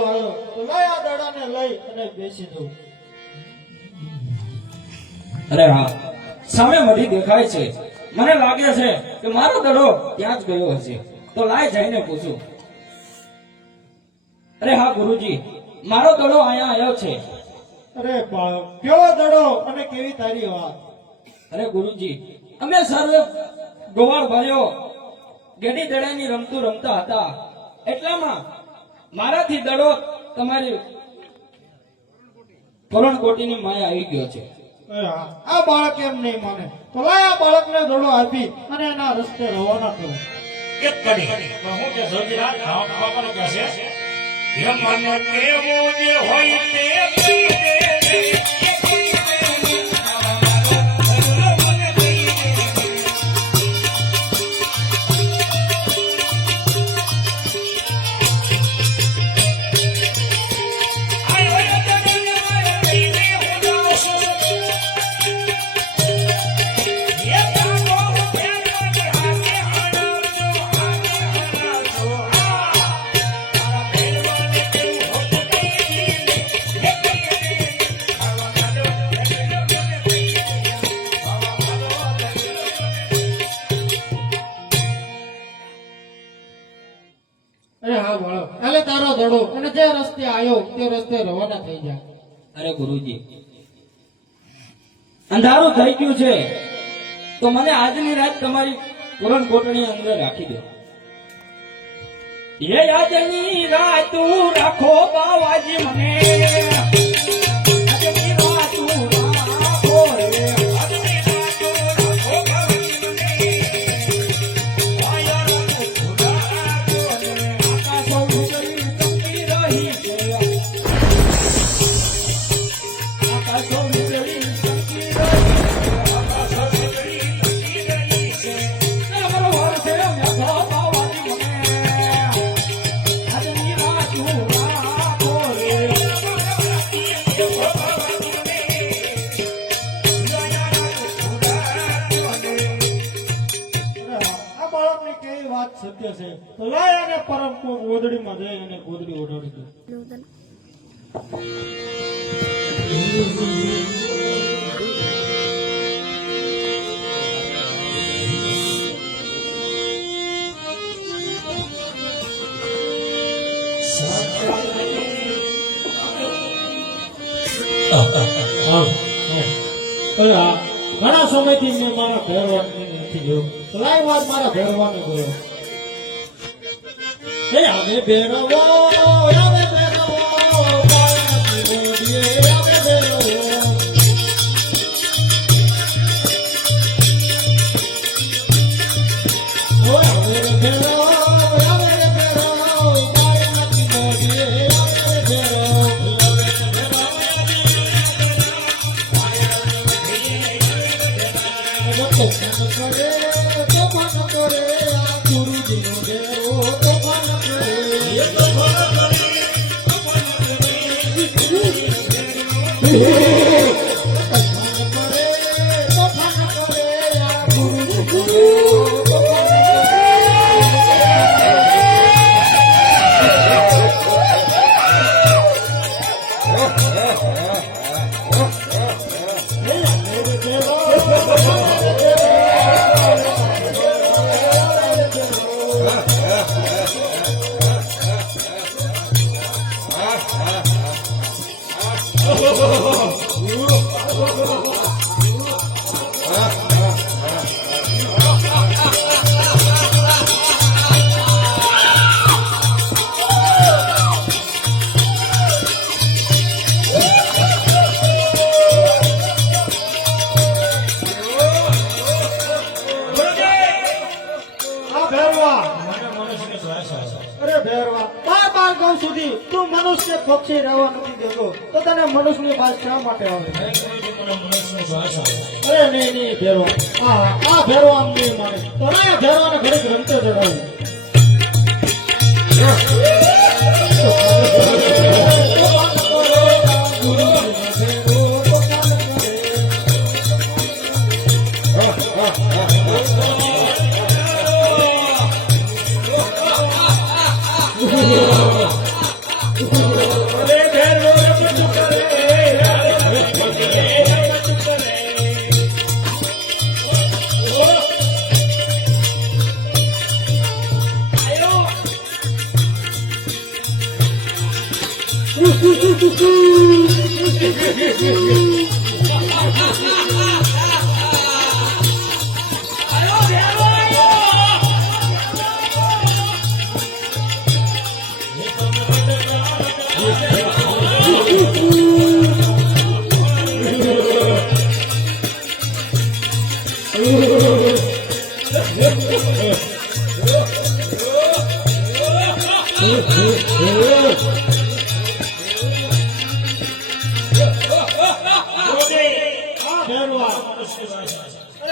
દડો આવ્યો તો લઈ આ દડાને લઈ અને બેસી દઉં. અરે હા, સામે મઢી દેખાય છે. મને લાગે છે કે મારો દડો ત્યાં જ ગયો હશે. તો લાય જઈને પૂછું. અરે હા ગુરુજી, મારો દડો અહીંયા આવ્યો છે. અરે બાળક, કેવો દડો અને કેવી તારી વાત. અરે ગુરુજી, અમે સર્વે ગોવાળ ભાઈઓ ગેડી દડાની રમતું રમતા હતા. એટલામાં મારાથી દડો તમારી પરણકોટીની માયા આવી ગયો છે. અરે હા, આ બાળક એમ નહીં માને તો લાય આ બાળકને દડો આપી અને એના રસ્તે રવાના કરો. એક કડી હું કે સજીરા ખાવા ખાવાનું કહે છે એમ માનો કેવો જે હોય તે અરે હા બાળક, એટલે તારો દડો અને જે રસ્તે આવ્યો તે રસ્તે રવાના થઈ જાય. અરે ગુરુજી, અંધારું થઈ ગયું છે તો મને આજની રાત તમારી પરણકોટની અંદર રાખી દો. એ આજની રાત રાખો બાવાજી મને. આજની રાત રાખો રે. આજની રાત રાખો બાવાજી મને. વાયર ઉડાડો ને આકાશો ઉજળી ચમકી રહી છે. આકાશો ઉજળી ચમકી રહી છે. આકાશો ઉજળી ચમકી રહી છે. અમારો વાર છે મેઘો બાવાજી મને. આજની રાત રાખો રે. આ બાળકની કેવી વાત સત્ય છે તો લાય અને પરમ ગોદડીમાં જઈ અને ગોદડી ઓઢાડી દે. ઘણા સમયથી મેં મારા ભેરવાને નથી જોયું તો લાય વાત મારા ભેરવાને ગયો. આવે ભેરવો, આવે ભેરવો, કાંઈ નથી બોલીએ, આવે ભેરવો. ઓ આવે ભેરવો, આવે ભેરવો, કાંઈ નથી બોલીએ, આવે ભેરવો. તોફાન કરે આ ગુરુજીનો ભેરવો, તોફાન કરે. સુધી તું મનુષ્ય પક્ષી રહેવા નથી દેતો તો તને મનુષ્યની વાત શા માટે આવે? અરે નહીં નહીં ભેરો, આ ભેરો આમ નહીં માને તો ના ભેરવાને ઘડીક રમતે ચડાવું. Oh,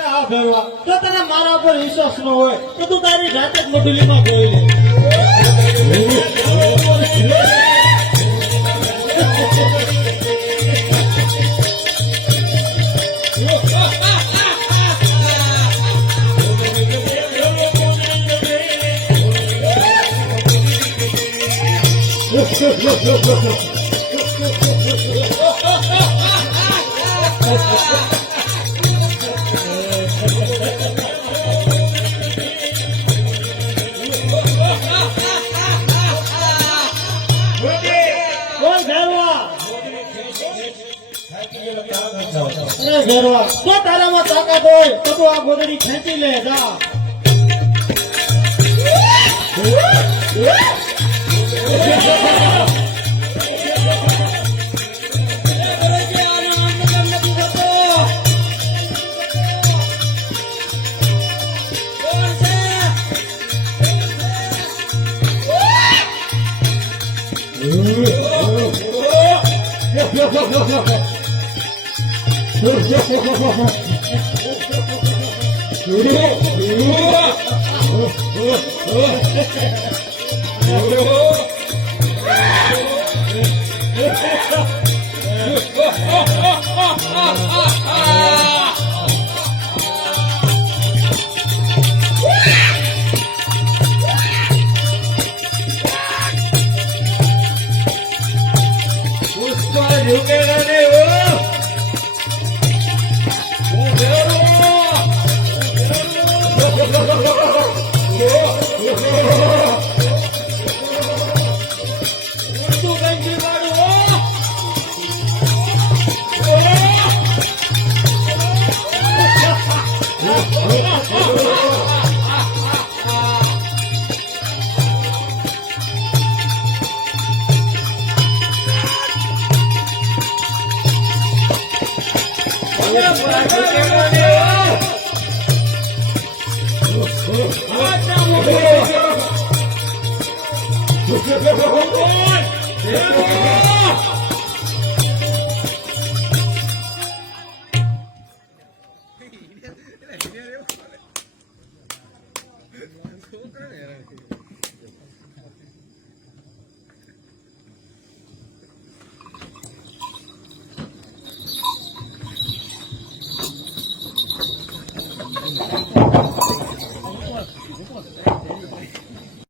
આ ભેરવા તો તને મારા પર વિશ્વાસ ન હોય તો તું તારી જાતે જ મોઢલીમાં બોલી લે બોલ ભેરવા એ ભેરવા તો તારામાં તાકાત હોય તો તું આ ગોદડી ખેંચી લે જા Oh,